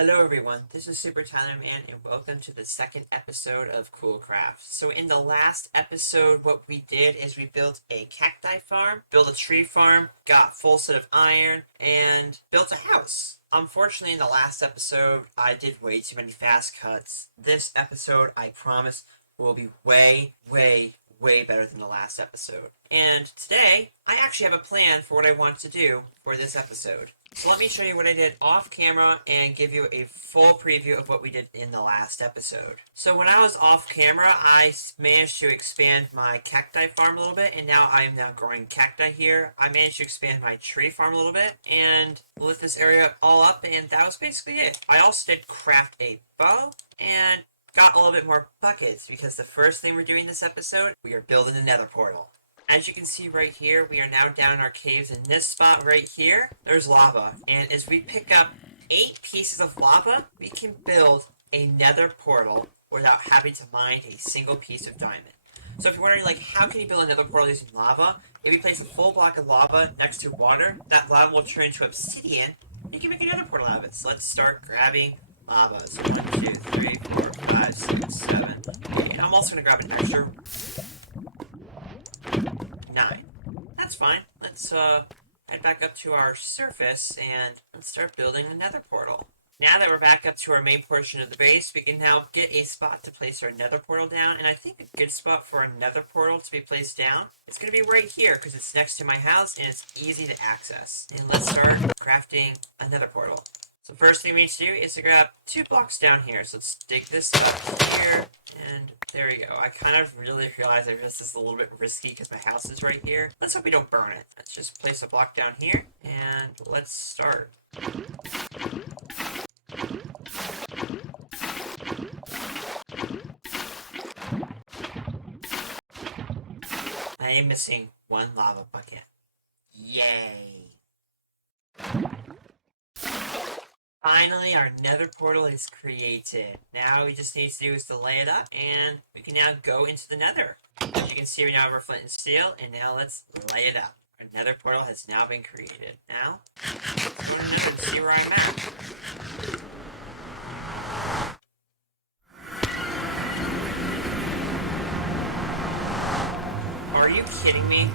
Hello everyone, this is Super Tyler Man and welcome to the second episode of Cool Crafts. So in the last episode what we did is we built a cacti farm, built a tree farm, got full set of iron, and built a house. Unfortunately in the last episode I did way too many fast cuts. This episode I promise will be way better than the last episode. And today I actually have a plan for what I want to do for this episode. So let me show you what I did off camera and give you a full preview of what we did in the last episode. So when I was off camera, I managed to expand my cacti farm a little bit, and now I am now growing cacti here. I managed to expand my tree farm a little bit and lift this area all up, and that was basically it. I also did craft a bow and got a little bit more buckets because the first thing we're doing this episode, we are building a nether portal. As you can see right here, we are now down in our caves. In this spot right here, there's lava. And as we pick up 8 pieces of lava, we can build a nether portal without having to mine a single piece of diamond. So if you're wondering, like, how can you build a nether portal using lava? If you place a full block of lava next to water, that lava will turn into obsidian. You can make a nether portal out of it. So let's start grabbing lava. So 1, 2, 3, 4, 5, 6, 7. Okay, and I'm also going to grab an extra 9. That's fine. Let's head back up to our surface and let's start building a nether portal. Now that we're back up to our main portion of the base, we can now get a spot to place our nether portal down, and I think a good spot for a nether portal to be placed down is going to be right here because it's next to my house and it's easy to access. And let's start crafting a nether portal. So first thing we need to do is to grab 2 blocks down here. So let's dig this up here, and there we go. I kind of really realize that this is a little bit risky because my house is right here. Let's hope we don't burn it. Let's just place a block down here, and let's start. I am missing 1 lava bucket. Yay! Finally, our nether portal is created. Now we just need to do is to lay it up, and we can now go into the nether. As you can see, we now have our flint and steel, and now let's lay it up. Our nether portal has now been created. Now, let's go to the nether and see where I'm at. Are you kidding me?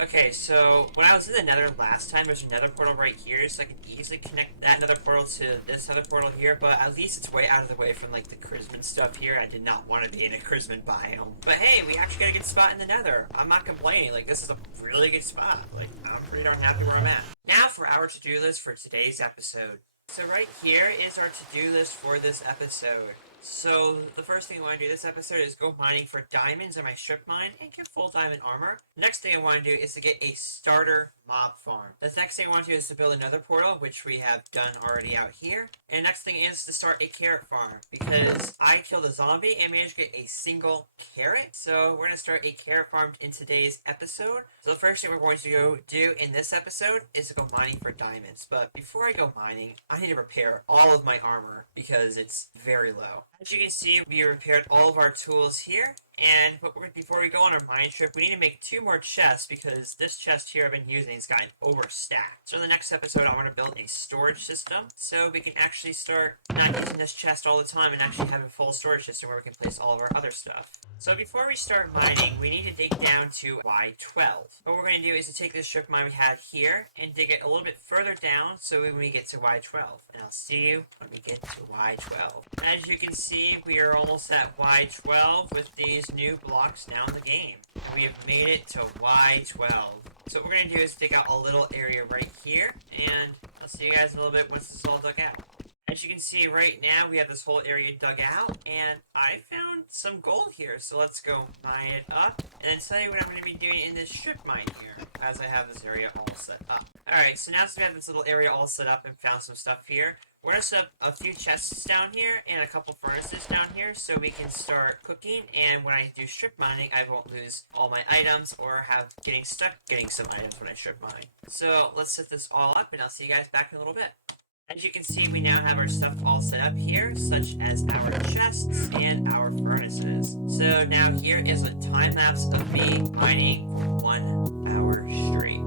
Okay, so when I was in the nether last time, there's a nether portal right here, so I can easily connect that nether portal to this nether portal here, but at least it's way out of the way from, like, the Chrisman stuff here. I did not want to be in a Chrisman biome. But hey, we actually got a good spot in the nether. I'm not complaining. Like, this is a really good spot. Like, I'm pretty darn happy where I'm at. Now for our to-do list for today's episode. So right here is our to-do list for this episode. So the first thing I want to do this episode is go mining for diamonds in my strip mine and get full diamond armor. The next thing I want to do is to get a starter mob farm. The next thing I want to do is to build another portal, which we have done already out here. And the next thing is to start a carrot farm because I killed a zombie and managed to get a single carrot. So we're going to start a carrot farm in today's episode. So the first thing we're going to go do in this episode is to go mining for diamonds. But before I go mining, I need to repair all of my armor because it's very low. As you can see, we repaired all of our tools here, and before we go on our mining trip, we need to make 2 more chests because this chest here I've been using has gotten overstacked. So in the next episode, I want to build a storage system so we can actually start not using this chest all the time and actually have a full storage system where we can place all of our other stuff. So before we start mining, we need to dig down to Y12. What we're going to do is to take this strip mine we had here and dig it a little bit further down so when we get to Y12. And I'll see you when we get to Y12. As you can see, we are almost at Y12 with these new blocks now in the game. We have made it to Y12. So what we're going to do is dig out a little area right here, and I'll see you guys in a little bit once this is all dug out. As you can see right now, we have this whole area dug out, and I found some gold here, so let's go mine it up, and then tell you what I'm going to be doing in this strip mine here, as I have this area all set up. Alright, so now that we have this little area all set up and found some stuff here, we're going to set up a few chests down here and a couple furnaces down here so we can start cooking, and when I do strip mining, I won't lose all my items or have getting stuck getting some items when I strip mine. So let's set this all up, and I'll see you guys back in a little bit. As you can see, we now have our stuff all set up here, such as our chests and our furnaces. So now here is a time lapse of me mining for 1 hour straight.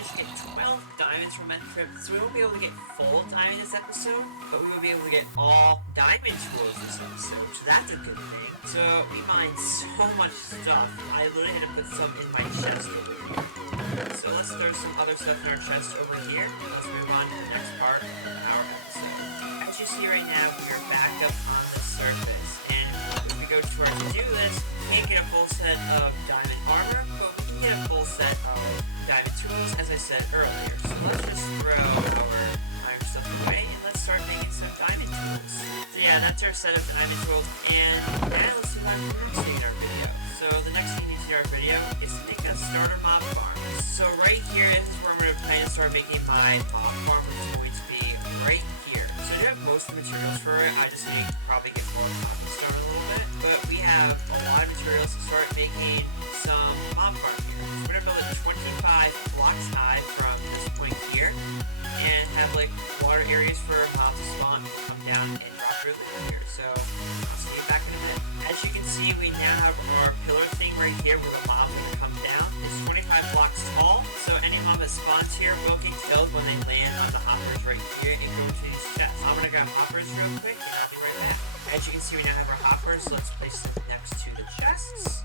managed to get 12 diamonds from that trip, so we won't be able to get full diamond this episode, but we will be able to get all diamond tools this episode, so that's a good thing. So we mined so much stuff, I literally had to put some in my chest over here. So let's throw some other stuff in our chest over here. Let's move on to the next part of our episode. As you see right now, we are back up on the surface, and if we go to our to-do list, we can't get a full set of diamond armor, but we can get a full set of diamond tools, as I said earlier. So let's just throw our iron stuff away, and let's start making some diamond tools. So yeah, that's our set of diamond tools, and now let's move on to the next thing in our video. So the next thing you see in our video is to make a starter mob farm. So right here, this is where I'm going to plan to start making my mob farm, which is going to be right here. So I do have most of the materials for it. I just need to probably get more cobblestone a little bit. But we have a lot of materials to start making some mob farm here. So we're going to build it 25 blocks high from this point here. And have like water areas for mobs to spawn, come down, and drop their loot here. So I'll see you back in a minute. As you can see, we now have our pillar thing right here where the mob will come down. It's 25 blocks tall, so any mob that spawns here will get killed when they land on the hoppers right here and go to these chests. I'm gonna grab hoppers real quick and I'll be right back. As you can see, we now have our hoppers. Let's place them next to the chests.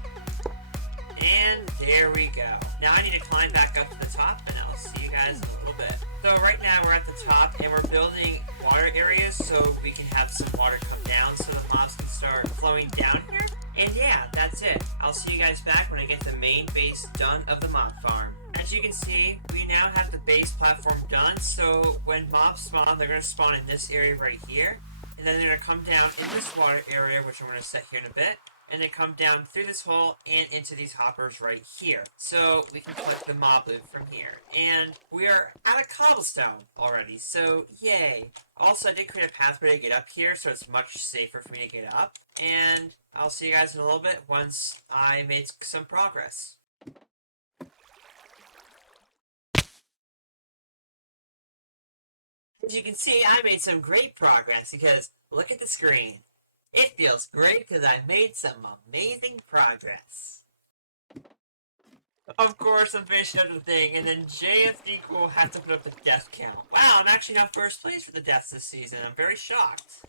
And there we go. Now I need to climb back up to the top, and I'll see you guys in a little bit. So right now we're at the top, and we're building water areas so we can have some water come down so the mobs can start flowing down here. And yeah, that's it. I'll see you guys back when I get the main base done of the mob farm. As you can see, we now have the base platform done, so when mobs spawn, they're going to spawn in this area right here. And then they're going to come down in this water area, which I'm going to set here in a bit. And they come down through this hole and into these hoppers right here. So we can collect the mob loot from here. And we are out of cobblestone already, so yay. Also, I did create a pathway to get up here, so it's much safer for me to get up. And I'll see you guys in a little bit once I made some progress. As you can see, I made some great progress because look at the screen. It feels great because I made some amazing progress. Of course, I'm finishing up the thing, and then JFD will have to put up the death count. Wow, I'm actually not first place for the deaths this season. I'm very shocked.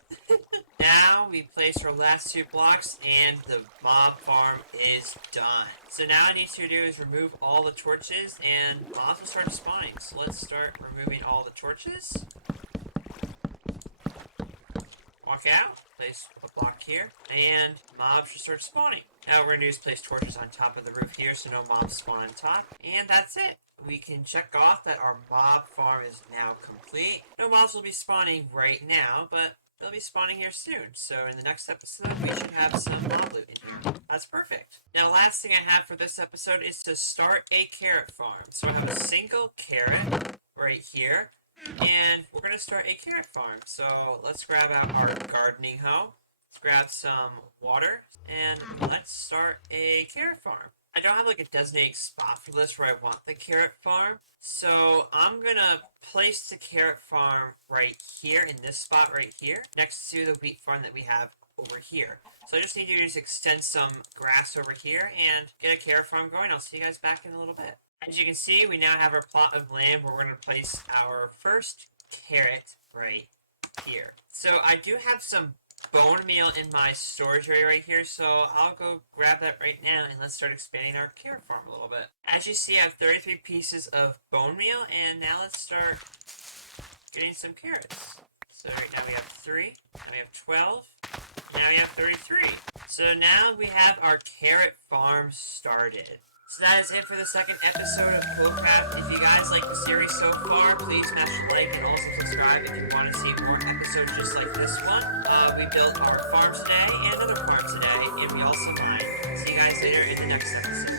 Now, we place our last 2 blocks, and the mob farm is done. So now I need to do is remove all the torches, and mobs will start spawning. So let's start removing all the torches. Walk out, place a block here, and mobs should start spawning. Now what we're going to do is place torches on top of the roof here so no mobs spawn on top, and that's it. We can check off that our mob farm is now complete. No mobs will be spawning right now, but they'll be spawning here soon. So in the next episode, we should have some mob loot in here. That's perfect. Now last thing I have for this episode is to start a carrot farm. So I have a single carrot right here. And we're going to start a carrot farm. So let's grab out our gardening hoe. Let's grab some water. And let's start a carrot farm. I don't have like a designated spot for this where I want the carrot farm. So I'm going to place the carrot farm right here in this spot right here. Next to the wheat farm that we have over here. So I just need to just extend some grass over here and get a carrot farm going. I'll see you guys back in a little bit. As you can see, we now have our plot of land where we're going to place our first carrot right here. So I do have some bone meal in my storage area right here, so I'll go grab that right now and let's start expanding our carrot farm a little bit. As you see, I have 33 pieces of bone meal, and now let's start getting some carrots. So right now we have 3, now we have 12, now we have 33. So now we have our carrot farm started. So that is it for the second episode of Coolcraft. If you guys like the series so far, please smash a like and also subscribe if you want to see more episodes just like this one. We built our farm today and another farm today, and we also mined. See you guys later in the next episode.